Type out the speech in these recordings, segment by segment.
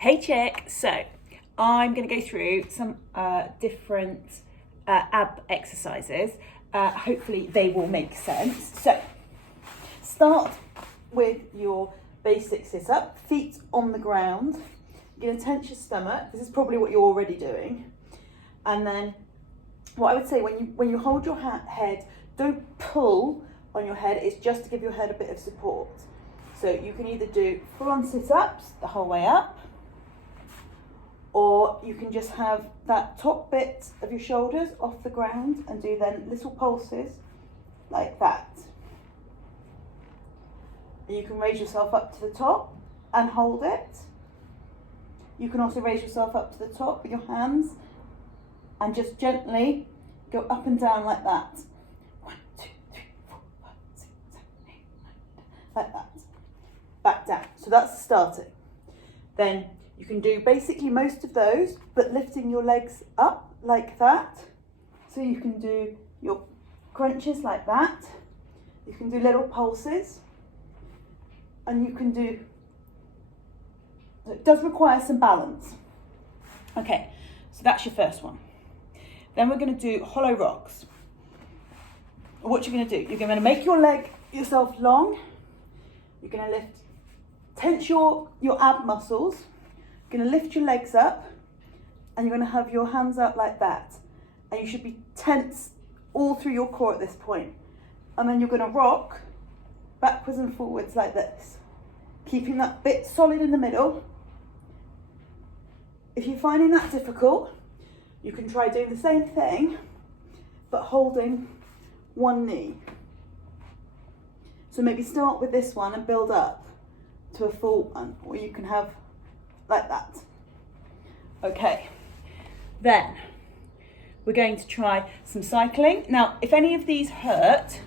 Hey chick, so I'm going to go through some different ab exercises. Hopefully they will make sense. So start with your basic sit-up, feet on the ground. You're going to tense your stomach. This is probably what you're already doing. And then what I would say, when you hold your head, don't pull on your head. It's just to give your head a bit of support. So you can either do full-on sit-ups the whole way up, or you can just have that top bit of your shoulders off the ground and do then little pulses like that. And you can raise yourself up to the top and hold it. You can also raise yourself up to the top with your hands and just gently go up and down like that. 1, 2, 3, 4, 5, 6, 7, 8, 9, 10, like that. Back down. So that's starting. Then you can do basically most of those, but lifting your legs up like that. So you can do your crunches like that. You can do little pulses. And you can do, it does require some balance. Okay, so that's your first one. Then we're going to do hollow rocks. What you're going to do, you're going to make yourself long. You're going to lift, tense your ab muscles. You're going to lift your legs up and you're going to have your hands up like that. And you should be tense all through your core at this point. And then you're going to rock backwards and forwards like this, keeping that bit solid in the middle. If you're finding that difficult, you can try doing the same thing, but holding one knee. So maybe start with this one and build up to a full one, or you can have like that. Okay, then we're going to try some cycling. Now, if any of these hurt,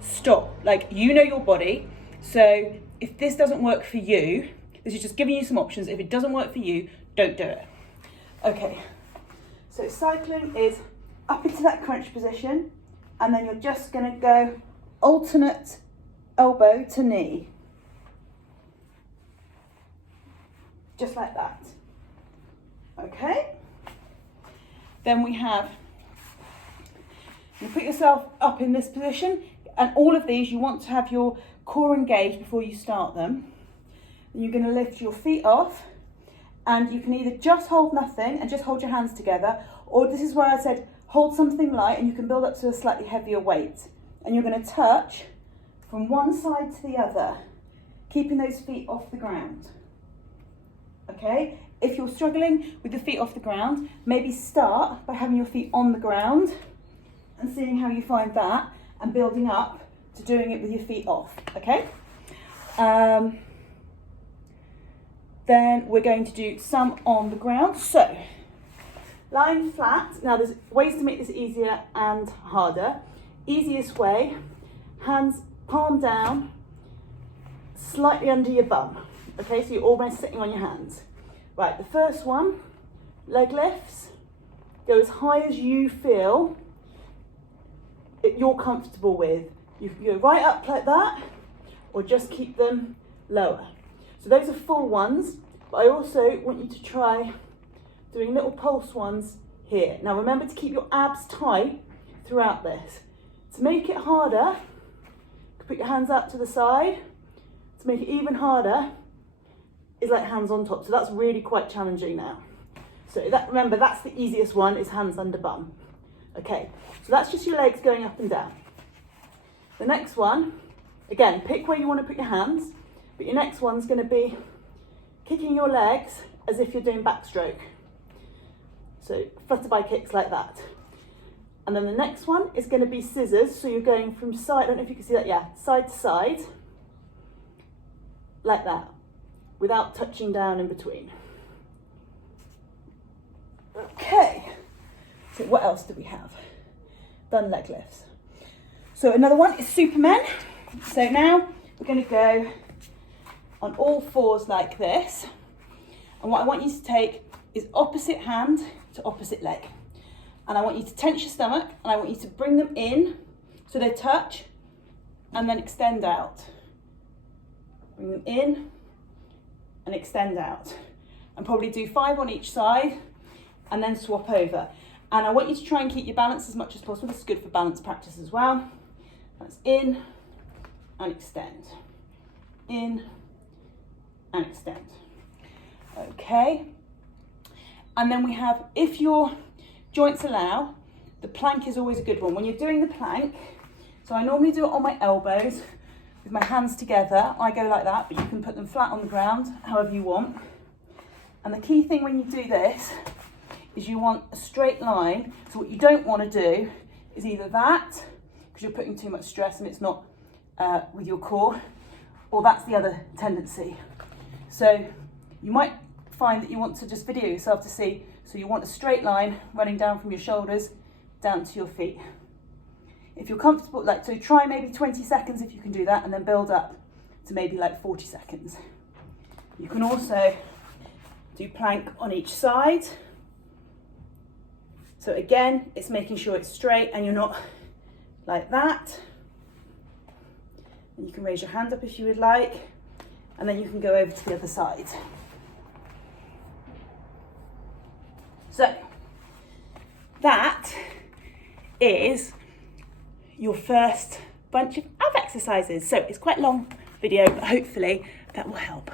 stop. Like, you know your body. So if this doesn't work for you, this is just giving you some options. If it doesn't work for you, don't do it. Okay, so cycling is up into that crunch position, and then you're just gonna go alternate elbow to knee. Just like that. Okay. Then we have, you put yourself up in this position, and all of these you want to have your core engaged before you start them. And you're going to lift your feet off, and you can either just hold nothing and just hold your hands together, or this is where I said hold something light and you can build up to a slightly heavier weight. And you're going to touch from one side to the other, keeping those feet off the ground. Okay, if you're struggling with the feet off the ground, maybe start by having your feet on the ground and seeing how you find that, and building up to doing it with your feet off, okay? Then we're going to do some on the ground. So, lying flat. Now there's ways to make this easier and harder. Easiest way, hands palm down, slightly under your bum. Okay, so you're almost sitting on your hands. Right, the first one, leg lifts, go as high as you feel you're comfortable with. You can go right up like that, or just keep them lower. So those are full ones, but I also want you to try doing little pulse ones here. Now remember to keep your abs tight throughout this. To make it harder, you can put your hands up to the side. To make it even harder, is like hands on top. So that's really quite challenging now. So remember, that's the easiest one, is hands under bum. Okay, so that's just your legs going up and down. The next one, again, pick where you want to put your hands, but your next one's going to be kicking your legs as if you're doing backstroke. So flutterby kicks like that. And then the next one is going to be scissors. So you're going from side, I don't know if you can see that, yeah, side to side, like that, without touching down in between. Okay, so what else do we have? Done leg lifts. So another one is Superman. So now we're going to go on all fours like this. And what I want you to take is opposite hand to opposite leg. And I want you to tense your stomach, and I want you to bring them in so they touch and then extend out. Bring them in and extend out. and probably do 5 on each side and then swap over. And I want you to try and keep your balance as much as possible. This is good for balance practice as well. That's in and extend, in and extend. Okay. And then we have, if your joints allow, the plank is always a good one. When you're doing the plank, so I normally do it on my elbows with my hands together. I go like that, but you can put them flat on the ground, however you want. And the key thing when you do this is you want a straight line. So what you don't want to do is either that, because you're putting too much stress and it's not with your core, or that's the other tendency. So you might find that you want to just video yourself to see. So you want a straight line running down from your shoulders down to your feet. If you're comfortable, like, so try maybe 20 seconds if you can do that, and then build up to maybe like 40 seconds. You can also do plank on each side. So again, it's making sure it's straight and you're not like that. And you can raise your hand up if you would like, and then you can go over to the other side. So that is your first bunch of ab exercises. So it's quite a long video, but hopefully that will help.